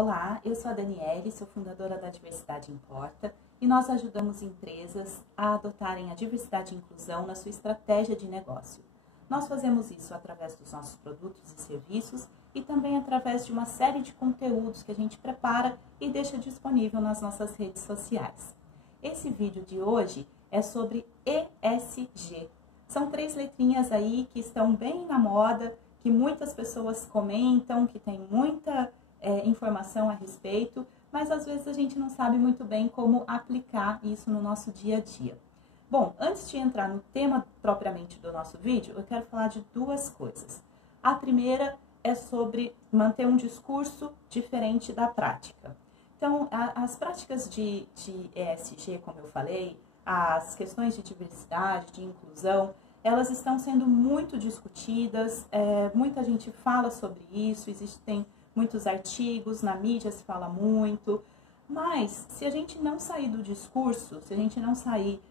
Olá, eu sou a Daniele, sou fundadora da Diversidade Importa e nós ajudamos empresas a adotarem a diversidade e inclusão na sua estratégia de negócio. Nós fazemos isso através dos nossos produtos e serviços e também através de uma série de conteúdos que a gente prepara e deixa disponível nas nossas redes sociais. Esse vídeo de hoje é sobre ESG. São 3 letrinhas aí que estão bem na moda, que muitas pessoas comentam, que tem muita informação a respeito, mas às vezes a gente não sabe muito bem como aplicar isso no nosso dia a dia. Bom, antes de entrar no tema propriamente do nosso vídeo, eu quero falar de 2 coisas. A primeira é sobre manter um discurso diferente da prática. Então, as práticas de ESG, como eu falei, as questões de diversidade, de inclusão, elas estão sendo muito discutidas, muita gente fala sobre isso, existem muitos artigos, na mídia se fala muito, mas se a gente não sair do discurso, se a gente não sair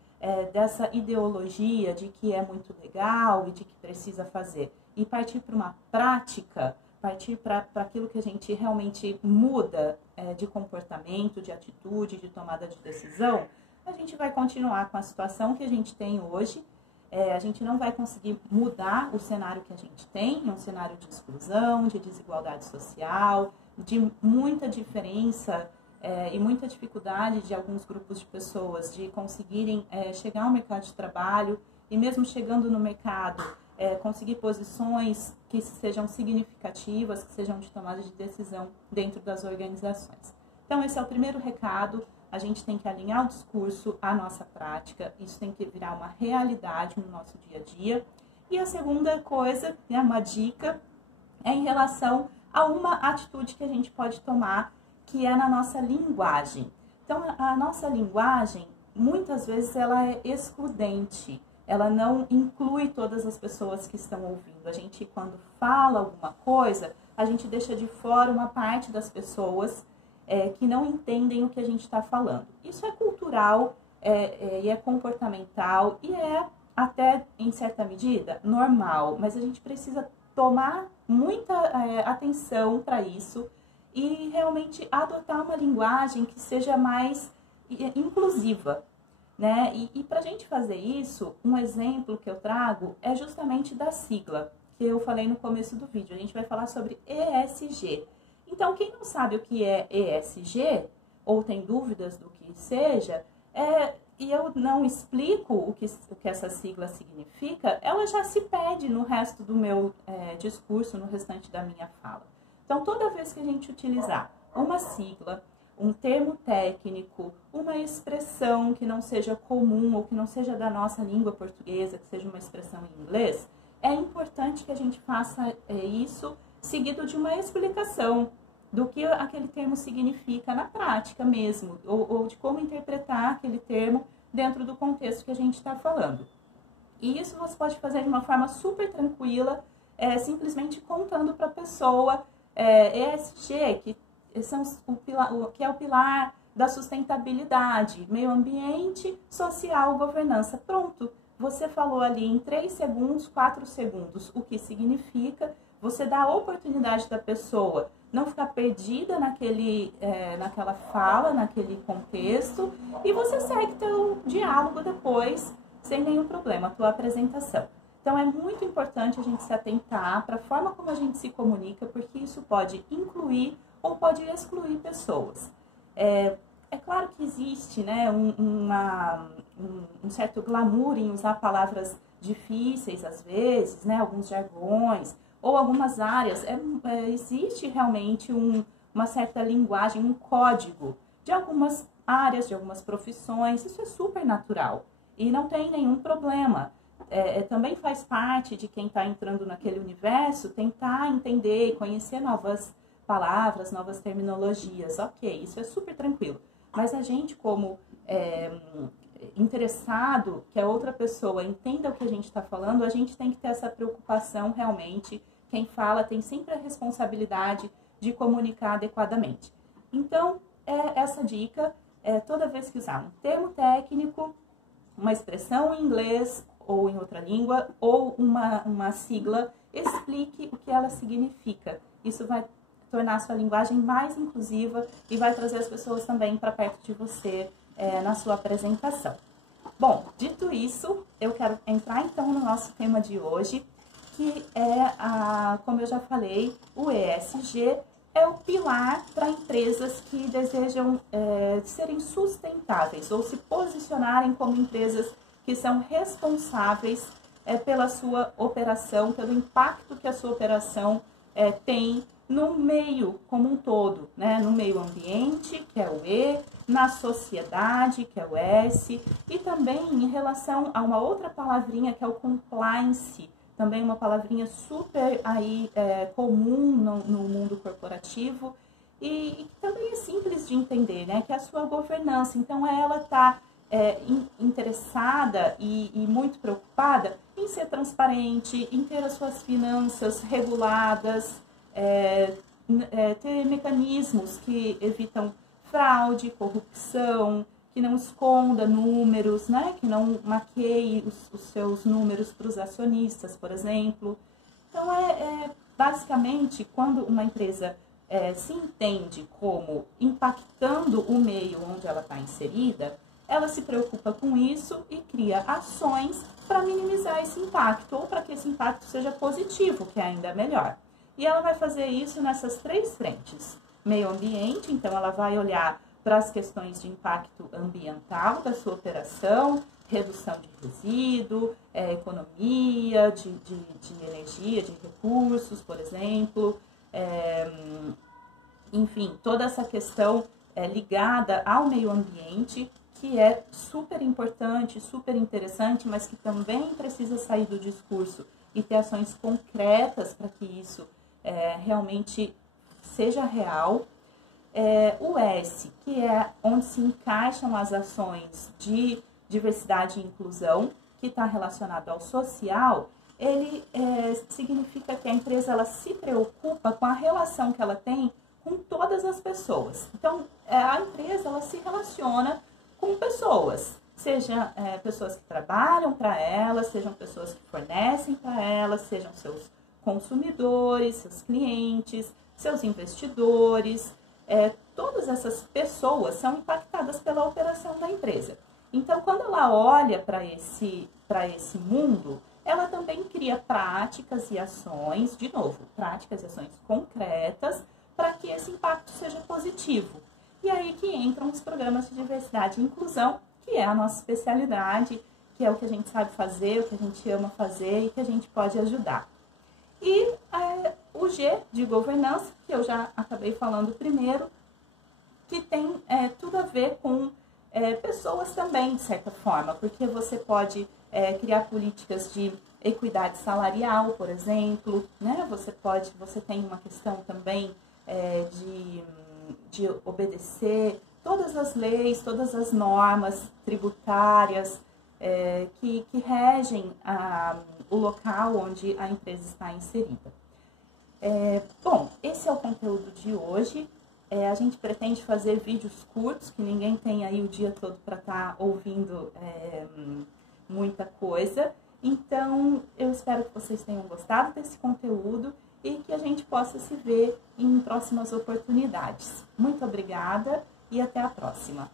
dessa ideologia de que é muito legal e de que precisa fazer, e partir para uma prática, partir para aquilo que a gente realmente muda de comportamento, de atitude, de tomada de decisão, a gente vai continuar com a situação que a gente tem hoje. A gente não vai conseguir mudar o cenário que a gente tem, um cenário de exclusão, de desigualdade social, de muita diferença e muita dificuldade de alguns grupos de pessoas de conseguirem chegar ao mercado de trabalho e mesmo chegando no mercado, conseguir posições que sejam significativas, que sejam de tomada de decisão dentro das organizações. Então esse é o primeiro recado. A gente tem que alinhar o discurso à nossa prática, isso tem que virar uma realidade no nosso dia a dia. E a segunda coisa, uma dica, é em relação a uma atitude que a gente pode tomar, que é na nossa linguagem. Então, a nossa linguagem, muitas vezes, ela é excludente, ela não inclui todas as pessoas que estão ouvindo. A gente, quando fala alguma coisa, a gente deixa de fora uma parte das pessoas que não entendem o que a gente está falando. Isso é cultural e é comportamental e é até, em certa medida, normal, mas a gente precisa tomar muita atenção para isso e realmente adotar uma linguagem que seja mais inclusiva, né? E para a gente fazer isso, um exemplo que eu trago é justamente da sigla, que eu falei no começo do vídeo. A gente vai falar sobre ESG. Então, quem não sabe o que é ESG, ou tem dúvidas do que seja, e eu não explico o que essa sigla significa, ela já se perde no resto do meu discurso, no restante da minha fala. Então, toda vez que a gente utilizar uma sigla, um termo técnico, uma expressão que não seja comum ou que não seja da nossa língua portuguesa, que seja uma expressão em inglês, é importante que a gente faça isso seguido de uma explicação do que aquele termo significa na prática mesmo, ou de como interpretar aquele termo dentro do contexto que a gente está falando. E isso você pode fazer de uma forma super tranquila, simplesmente contando para a pessoa ESG, que é o pilar da sustentabilidade, meio ambiente, social, governança. Pronto, você falou ali em 3 segundos, 4 segundos o que significa. Você dá a oportunidade da pessoa não ficar perdida naquela fala, naquele contexto, e você segue teu diálogo depois, sem nenhum problema, a tua apresentação. Então, é muito importante a gente se atentar para a forma como a gente se comunica, porque isso pode incluir ou pode excluir pessoas. É claro que existe, né, um certo glamour em usar palavras difíceis, às vezes, né, alguns jargões, ou algumas áreas, existe realmente uma certa linguagem, um código de algumas áreas, de algumas profissões, isso é super natural e não tem nenhum problema. Também faz parte de quem está entrando naquele universo tentar entender e conhecer novas palavras, novas terminologias, ok, isso é super tranquilo. Mas a gente, como interessado que a outra pessoa entenda o que a gente está falando, a gente tem que ter essa preocupação realmente. Quem fala tem sempre a responsabilidade de comunicar adequadamente. Então, essa dica, toda vez que usar um termo técnico, uma expressão em inglês ou em outra língua, ou uma sigla, explique o que ela significa. Isso vai tornar a sua linguagem mais inclusiva e vai trazer as pessoas também para perto de você na sua apresentação. Bom, dito isso, eu quero entrar então no nosso tema de hoje, que é, como eu já falei, o ESG é o pilar para empresas que desejam serem sustentáveis ou se posicionarem como empresas que são responsáveis pela sua operação, pelo impacto que a sua operação tem no meio como um todo, né? No meio ambiente, que é o E, na sociedade, que é o S, e também em relação a uma outra palavrinha que é o compliance, também uma palavrinha super aí, comum no mundo corporativo e também é simples de entender, né? Que é a sua governança. Então, ela está interessada e muito preocupada em ser transparente, em ter as suas finanças reguladas, ter mecanismos que evitam fraude, corrupção, que não esconda números, né? Que não maqueie os seus números para os acionistas, por exemplo. Então, basicamente, quando uma empresa se entende como impactando o meio onde ela está inserida, ela se preocupa com isso e cria ações para minimizar esse impacto ou para que esse impacto seja positivo, que é ainda melhor. E ela vai fazer isso nessas 3 frentes. Meio ambiente, então ela vai olhar para as questões de impacto ambiental da sua operação, redução de resíduo, economia de energia, de recursos, por exemplo, enfim, toda essa questão ligada ao meio ambiente, que é super importante, super interessante, mas que também precisa sair do discurso e ter ações concretas para que isso realmente seja real. O S, que é onde se encaixam as ações de diversidade e inclusão, que está relacionado ao social, ele significa que a empresa ela se preocupa com a relação que ela tem com todas as pessoas. Então, a empresa ela se relaciona com pessoas, sejam pessoas que trabalham para ela, sejam pessoas que fornecem para ela, sejam seus consumidores, seus clientes, seus investidores, todas essas pessoas são impactadas pela operação da empresa. Então, quando ela olha para esse mundo, ela também cria práticas e ações, de novo, práticas e ações concretas, para que esse impacto seja positivo. E aí que entram os programas de diversidade e inclusão, que é a nossa especialidade, que é o que a gente sabe fazer, o que a gente ama fazer e que a gente pode ajudar. E o G de governança, que eu já acabei falando primeiro, que tem tudo a ver com pessoas também, de certa forma, porque você pode criar políticas de equidade salarial, por exemplo, né? Você tem uma questão também de obedecer todas as leis, todas as normas tributárias que regem o local onde a empresa está inserida. Bom, esse é o conteúdo de hoje. A gente pretende fazer vídeos curtos, que ninguém tem aí o dia todo para estar ouvindo muita coisa. Então, eu espero que vocês tenham gostado desse conteúdo e que a gente possa se ver em próximas oportunidades. Muito obrigada e até a próxima!